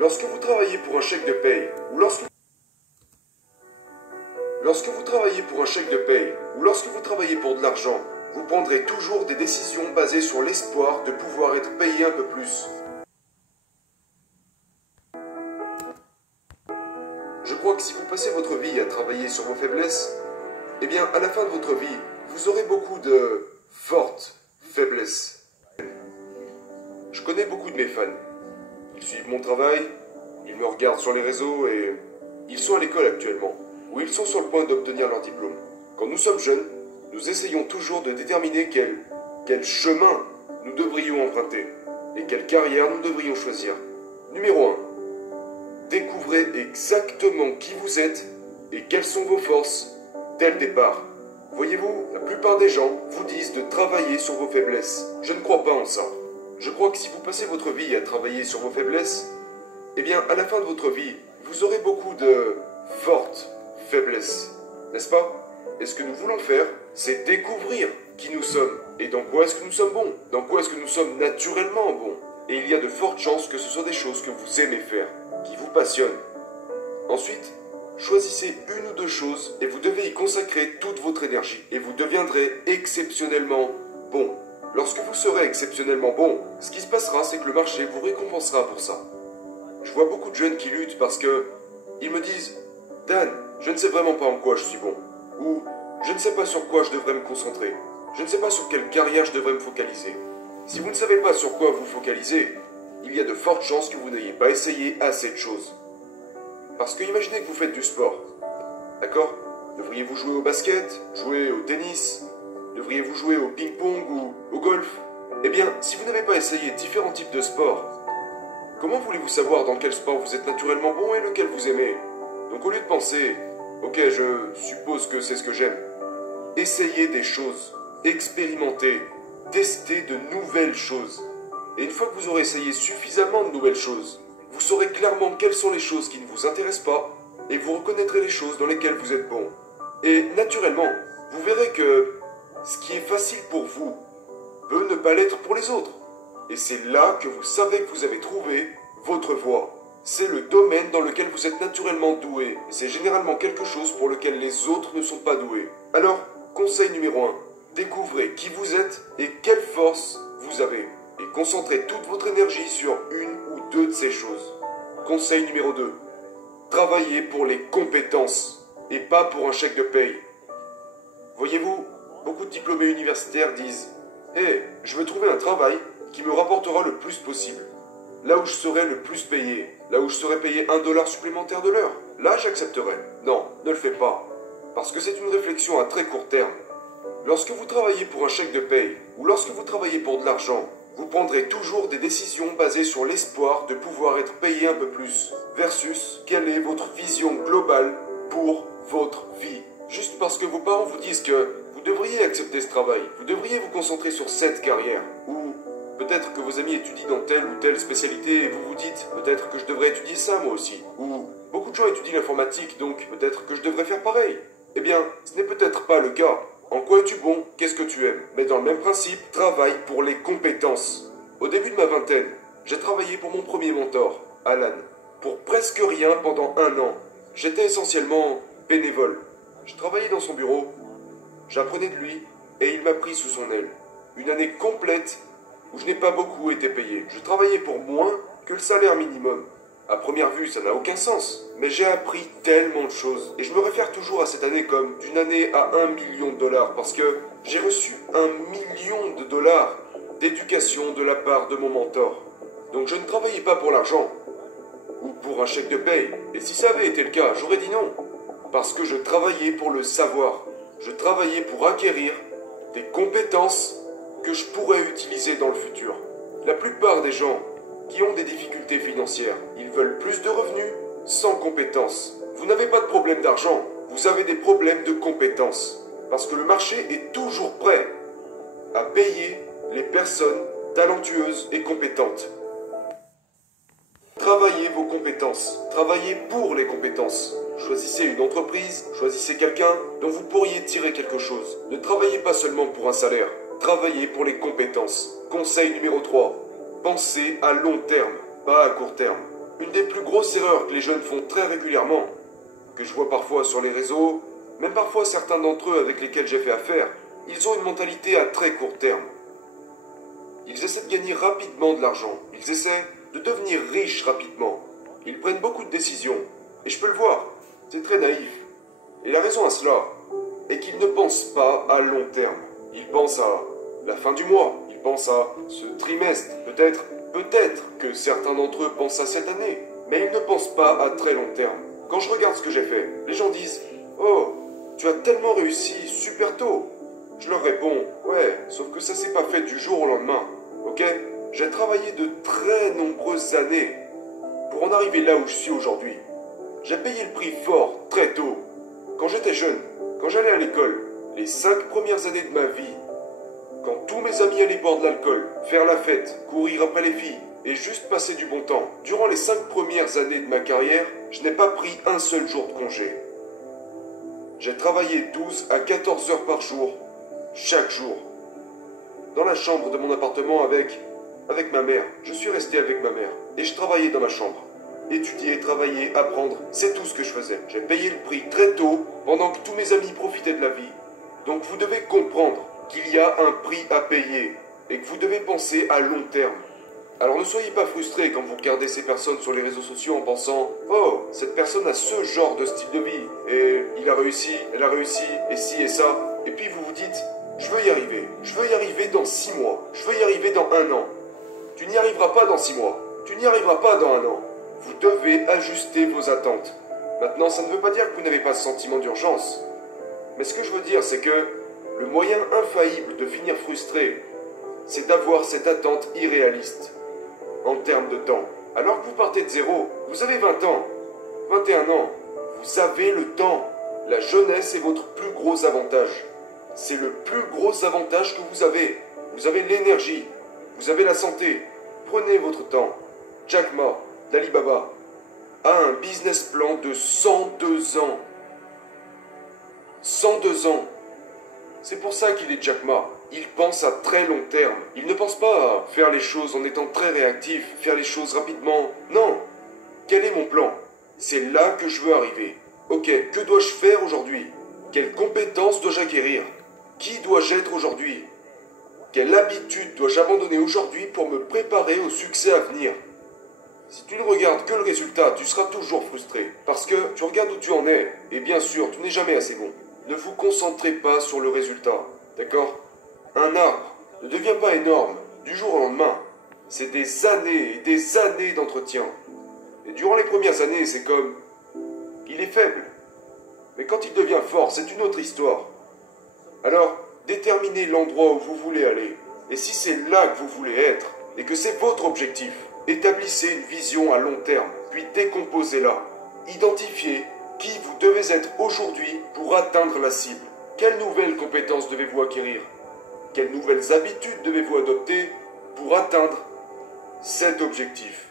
Lorsque vous travaillez pour un chèque de paye, ou lorsque vous travaillez pour un chèque de paye, ou lorsque vous travaillez pour de l'argent, vous prendrez toujours des décisions basées sur l'espoir de pouvoir être payé un peu plus. Je crois que si vous passez votre vie à travailler sur vos faiblesses, eh bien, à la fin de votre vie, vous aurez beaucoup de fortes faiblesses. Je connais beaucoup de mes fans. Ils suivent mon travail, ils me regardent sur les réseaux et ils sont à l'école actuellement, ou ils sont sur le point d'obtenir leur diplôme. Quand nous sommes jeunes, nous essayons toujours de déterminer quel chemin nous devrions emprunter et quelle carrière nous devrions choisir. Numéro 1. Découvrez exactement qui vous êtes et quelles sont vos forces dès le départ. Voyez-vous, la plupart des gens vous disent de travailler sur vos faiblesses. Je ne crois pas en ça. Je crois que si vous passez votre vie à travailler sur vos faiblesses, eh bien, à la fin de votre vie, vous aurez beaucoup de fortes faiblesses. N'est-ce pas? Et ce que nous voulons faire, c'est découvrir qui nous sommes et dans quoi est-ce que nous sommes bons, dans quoi est-ce que nous sommes naturellement bons. Et il y a de fortes chances que ce soit des choses que vous aimez faire, qui vous passionnent. Ensuite, choisissez une ou deux choses et vous devez y consacrer toute votre énergie. Et vous deviendrez exceptionnellement bon. Lorsque vous serez exceptionnellement bon, ce qui se passera, c'est que le marché vous récompensera pour ça. Je vois beaucoup de jeunes qui luttent parce que ils me disent « Dan, je ne sais vraiment pas en quoi je suis bon. » Ou « Je ne sais pas sur quoi je devrais me concentrer. Je ne sais pas sur quelle carrière je devrais me focaliser. » Si vous ne savez pas sur quoi vous focaliser, il y a de fortes chances que vous n'ayez pas essayé assez de choses. Parce que imaginez que vous faites du sport. D'accord? Devriez-vous jouer au basket, jouer au tennis? Devriez-vous jouer au ping-pong ou au golf? Eh bien, si vous n'avez pas essayé différents types de sports, comment voulez-vous savoir dans quel sport vous êtes naturellement bon et lequel vous aimez? Donc au lieu de penser « Ok, je suppose que c'est ce que j'aime », essayez des choses, expérimentez, testez de nouvelles choses. Et une fois que vous aurez essayé suffisamment de nouvelles choses, vous saurez clairement quelles sont les choses qui ne vous intéressent pas et vous reconnaîtrez les choses dans lesquelles vous êtes bon. Et naturellement, vous verrez que ce qui est facile pour vous peut ne pas l'être pour les autres. Et c'est là que vous savez que vous avez trouvé votre voie. C'est le domaine dans lequel vous êtes naturellement doué. Et c'est généralement quelque chose pour lequel les autres ne sont pas doués. Alors, conseil numéro 1. Découvrez qui vous êtes et quelles forces vous avez. Et concentrez toute votre énergie sur une ou deux de ces choses. Conseil numéro 2. Travaillez pour les compétences et pas pour un chèque de paye. Voyez-vous, beaucoup de diplômés universitaires disent « Hey, je veux trouver un travail qui me rapportera le plus possible. Là où je serai le plus payé, là où je serai payé $1 supplémentaire de l'heure, là j'accepterai. » Non, ne le fais pas. Parce que c'est une réflexion à très court terme. Lorsque vous travaillez pour un chèque de paye, ou lorsque vous travaillez pour de l'argent, vous prendrez toujours des décisions basées sur l'espoir de pouvoir être payé un peu plus, versus quelle est votre vision globale pour votre vie. Juste parce que vos parents vous disent que vous devriez accepter ce travail, vous devriez vous concentrer sur cette carrière, ou peut-être que vos amis étudient dans telle ou telle spécialité et vous vous dites peut-être que je devrais étudier ça moi aussi, ou beaucoup de gens étudient l'informatique donc peut-être que je devrais faire pareil. Eh bien, ce n'est peut-être pas le cas. En quoi es-tu bon? Qu'est-ce que tu aimes? Mais dans le même principe, travaille pour les compétences. Au début de ma vingtaine, j'ai travaillé pour mon premier mentor, Alan, pour presque rien pendant 1 an. J'étais essentiellement bénévole. Je travaillais dans son bureau, j'apprenais de lui et il m'a pris sous son aile. Une année complète où je n'ai pas beaucoup été payé. Je travaillais pour moins que le salaire minimum. À première vue, ça n'a aucun sens, mais j'ai appris tellement de choses. Et je me réfère toujours à cette année comme d'une année à $1 million, parce que j'ai reçu $1 million d'éducation de la part de mon mentor. Donc je ne travaillais pas pour l'argent, ou pour un chèque de paye. Et si ça avait été le cas, j'aurais dit non. Parce que je travaillais pour le savoir. Je travaillais pour acquérir des compétences que je pourrais utiliser dans le futur. La plupart des gens qui ont des difficultés financières, ils veulent plus de revenus sans compétences. Vous n'avez pas de problème d'argent, vous avez des problèmes de compétences. Parce que le marché est toujours prêt à payer les personnes talentueuses et compétentes. Travaillez vos compétences, travaillez pour les compétences. Choisissez une entreprise, choisissez quelqu'un dont vous pourriez tirer quelque chose. Ne travaillez pas seulement pour un salaire, travaillez pour les compétences. Conseil numéro 3. Pensez à long terme, pas à court terme. Une des plus grosses erreurs que les jeunes font très régulièrement, que je vois parfois sur les réseaux, même parfois certains d'entre eux avec lesquels j'ai fait affaire, ils ont une mentalité à très court terme. Ils essaient de gagner rapidement de l'argent, ils essaient de devenir riches rapidement. Ils prennent beaucoup de décisions, et je peux le voir, c'est très naïf. Et la raison à cela est qu'ils ne pensent pas à long terme. Ils pensent à la fin du mois, ils pensent à ce trimestre, peut-être que certains d'entre eux pensent à cette année, mais ils ne pensent pas à très long terme. Quand je regarde ce que j'ai fait, les gens disent « Oh, tu as tellement réussi super tôt !» Je leur réponds « Ouais, sauf que ça s'est pas fait du jour au lendemain, ok ? J'ai travaillé de très nombreuses années pour en arriver là où je suis aujourd'hui. J'ai payé le prix fort, très tôt. Quand j'étais jeune, quand j'allais à l'école, les 5 premières années de ma vie, quand tous mes amis allaient boire de l'alcool, faire la fête, courir après les filles et juste passer du bon temps, durant les 5 premières années de ma carrière, je n'ai pas pris un seul jour de congé. J'ai travaillé 12 à 14 heures par jour, chaque jour. Dans la chambre de mon appartement avec ma mère. Je suis resté avec ma mère et je travaillais dans ma chambre. Étudier, travailler, apprendre, c'est tout ce que je faisais. J'ai payé le prix très tôt, pendant que tous mes amis profitaient de la vie. Donc vous devez comprendre qu'il y a un prix à payer et que vous devez penser à long terme. Alors ne soyez pas frustrés quand vous regardez ces personnes sur les réseaux sociaux en pensant « Oh, cette personne a ce genre de style de vie, et il a réussi, elle a réussi, et ci et ça. » Et puis vous vous dites « Je veux y arriver dans 6 mois, je veux y arriver dans 1 an. » Tu n'y arriveras pas dans 6 mois, tu n'y arriveras pas dans 1 an. Vous devez ajuster vos attentes. Maintenant, ça ne veut pas dire que vous n'avez pas ce sentiment d'urgence. Mais ce que je veux dire, c'est que le moyen infaillible de finir frustré, c'est d'avoir cette attente irréaliste en termes de temps. Alors que vous partez de zéro, vous avez 20 ans, 21 ans, vous avez le temps. La jeunesse est votre plus gros avantage. C'est le plus gros avantage que vous avez. Vous avez l'énergie, vous avez la santé. Prenez votre temps. Jack Ma, d'Alibaba, a un business plan de 102 ans. 102 ans. C'est pour ça qu'il est Jack Ma. Il pense à très long terme. Il ne pense pas à faire les choses en étant très réactif, faire les choses rapidement. Non. Quel est mon plan? C'est là que je veux arriver. Ok, que dois-je faire aujourd'hui? Quelles compétences dois-je acquérir? Qui dois-je être aujourd'hui? Quelle habitude dois-je abandonner aujourd'hui pour me préparer au succès à venir? Si tu ne regardes que le résultat, tu seras toujours frustré. Parce que tu regardes où tu en es, et bien sûr, tu n'es jamais assez bon. Ne vous concentrez pas sur le résultat, d'accord? Un arbre ne devient pas énorme du jour au lendemain. C'est des années et des années d'entretien. Et durant les premières années, c'est comme... il est faible. Mais quand il devient fort, c'est une autre histoire. Alors, déterminez l'endroit où vous voulez aller. Et si c'est là que vous voulez être, et que c'est votre objectif, établissez une vision à long terme, puis décomposez-la. Identifiez qui vous devez être aujourd'hui pour atteindre la cible. Quelles nouvelles compétences devez-vous acquérir? Quelles nouvelles habitudes devez-vous adopter pour atteindre cet objectif?